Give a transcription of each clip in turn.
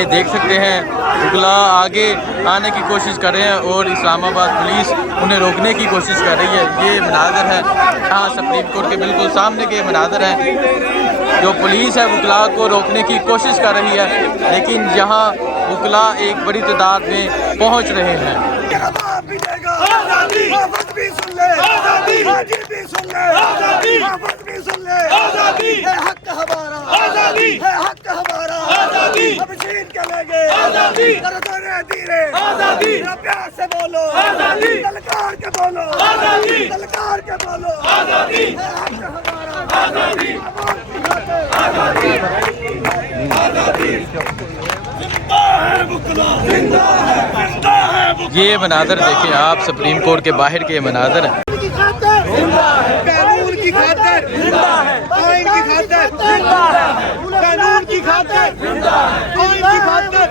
ये देख सकते हैं उगला आगे आने की कोशिश कर रहे हैं और इस्लामाबाद पुलिस उन्हें रोकने की कोशिश कर रही है। ये मनाज़र है यहाँ सुप्रीम कोर्ट के बिल्कुल सामने के मनाज़र हैं। जो पुलिस है वकला को रोकने की कोशिश कर रही है, लेकिन यहाँ वकला एक बड़ी तादाद में पहुँच रहे हैं। प्यार से बोलो, ललकार के बोलो, ललकार के बोलो, आजादी आजादी आजादी आजादी। ये मनाज़र देखें आप, सुप्रीम कोर्ट के बाहर के मनाज़र हैं। कानून की खातिर, आइन की खातिर, कानून की खातिर, आइन की खातिर,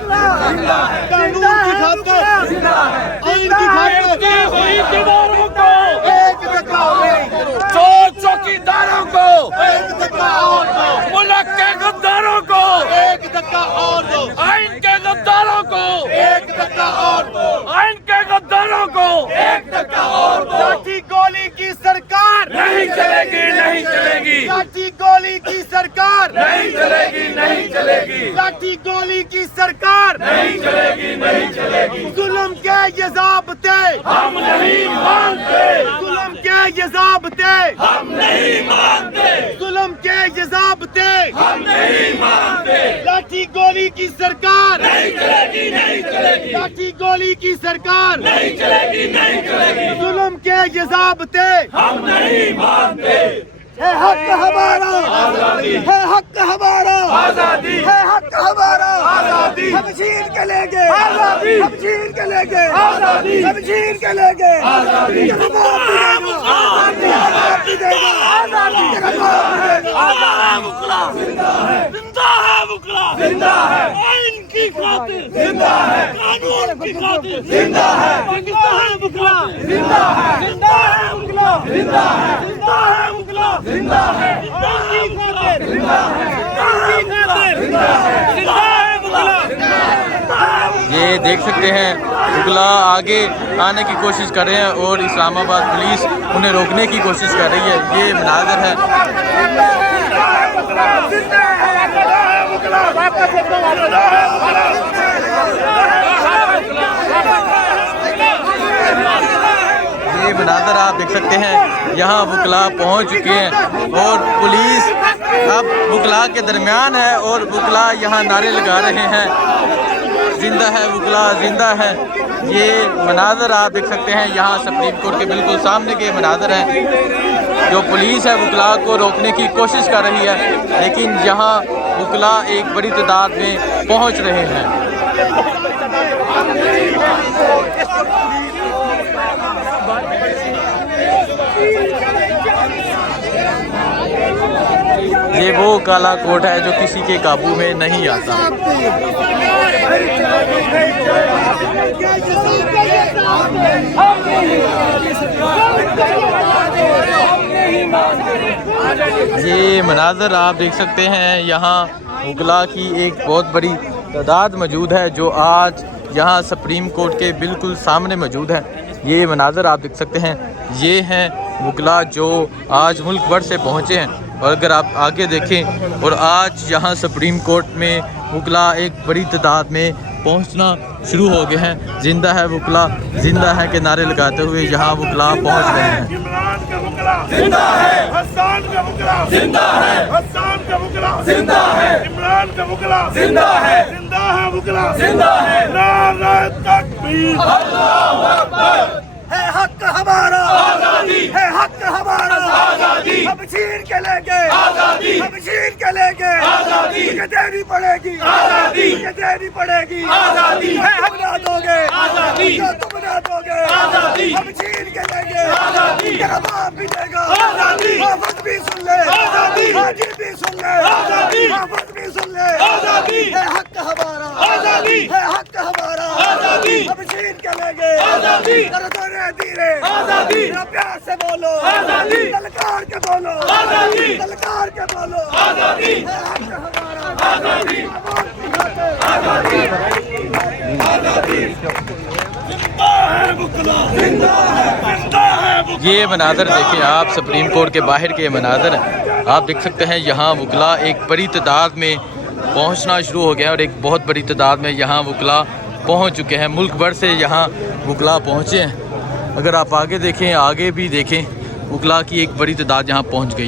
कानून की खातिर, आइन की खातिर, एक धक्का चौकीदारों को, एक धक्का और दो, मुल्क के गद्दारों को, एक धक्का और दो, आइन के गद्दारों को, एक धक्का और दो, आइन के गद्दारों को, एक धक्का और दो। लाठी गोली की सरकार नहीं चलेगी, नहीं चलेगी। लाठी गोली की सरकार नहीं चलेगी, नहीं चलेगी। लाठी गोली की सरकार नहीं चलेगी, नहीं चलेगी। जुल्म के ये ज़ाब्ते हम नहीं मानते, जुल्म के ये ज़ाब्ते हम नहीं मानते, जुल्म के ये ज़ाब्ते हम नहीं मानते। लाठी गोली की सरकार नहीं चलेगी, नहीं चलेगी। लाठी गोली की सरकार नहीं चलेगी, नहीं चलेगी। जुल्म के ये ज़ाब्ते हम नहीं मानते। है हक हमारा आजादी, है हक हमारा आजादी, है हक हमारा आजादी। हम छीन के लेंगे आजादी, हम छीन के लेंगे आजादी, हम छीन के लेंगे आजादी। जिंदा है वकला, जिंदा है वकला, जिंदा है आइन की खातिर, जिंदा है कानून की खातिर, जिंदा है पाकिस्तान वकला, जिंदा है, जिंदा है वकला, जिंदा है, जिंदा है वकला, जिंदा है की खातिर, जिंदा है की खातिर, जिंदा है, जिंदा है वकला। ये देख सकते हैं वकला आगे आने की कोशिश कर रहे हैं और इस्लामाबाद पुलिस उन्हें रोकने की कोशिश कर रही है। ये मनाज़र है। ये मनाज़र आप देख सकते हैं, यहाँ वकला पहुँच चुके हैं और पुलिस अब वकला के दरमियान है और वकला यहाँ नारे लगा रहे हैं, जिंदा है वकला, जिंदा है। ये मनाज़र आप देख सकते हैं, यहाँ सुप्रीम कोर्ट के बिल्कुल सामने के मनाज़र हैं। जो पुलिस है वकला को रोकने की कोशिश कर रही है, लेकिन यहाँ वकला एक बड़ी तादाद में पहुँच रहे हैं। ये वो काला कोट है जो किसी के काबू में नहीं आता। ये मनाज़र आप देख सकते हैं, यहाँ वकला की एक बहुत बड़ी तादाद मौजूद है जो आज यहाँ सुप्रीम कोर्ट के बिल्कुल सामने मौजूद है। ये मनाज़र आप देख सकते हैं, ये हैं वकला जो आज मुल्क भर से पहुँचे हैं। और अगर आप आगे देखें और आज यहाँ सुप्रीम कोर्ट में वकला एक बड़ी तादाद में पहुँचना शुरू हो गए हैं। जिंदा है वकला, जिंदा है के नारे लगाते हुए यहाँ वकला पहुँच रहे हैं। जिंदा है हसन का वकला, जिंदा है हसन का वकला, जिंदा है इमरान का वकला, जिंदा है वकला, जिंदा है। नारा तकबीर, अल्लाहू अकबर। है हक हमारा आजादी, है हक हमारा आजादी। हम छीन के लेंगे आजादी, हम छीन के लेंगे आजादी। तुझे देनी पड़ेगी आजादी, तुझे देनी पड़ेगी आजादी। है हम ना दोगे आजादी, तुम ना दोगे आजादी। हम छीन के लेंगे आजादी, तेरा बाप भी देगा आजादी। आफत भी सुन ले आजादी, हाजी भी सुन ले आजादी, आफत भी सुन ले आजादी। है हक हमारा आजादी, है हक हमारा आजादी। हम छीन के लेंगे आजादी, धीरे आजादी। प्यार से बोलो आजादी, ललकार के बोलो आजादी, ललकार के बोलो आजादी। आजादी ये मनाज़र देखें आप, सुप्रीम कोर्ट के बाहर के मनाज़र हैं। आप देख सकते हैं यहाँ वकला एक बड़ी तादाद में पहुँचना शुरू हो गया और एक बहुत बड़ी तादाद में यहाँ वकला पहुँच चुके हैं। मुल्क भर से यहाँ वकला पहुँचे हैं। अगर आप आगे देखें, आगे भी देखें, वकला की एक बड़ी तादाद यहाँ पहुँच गई है।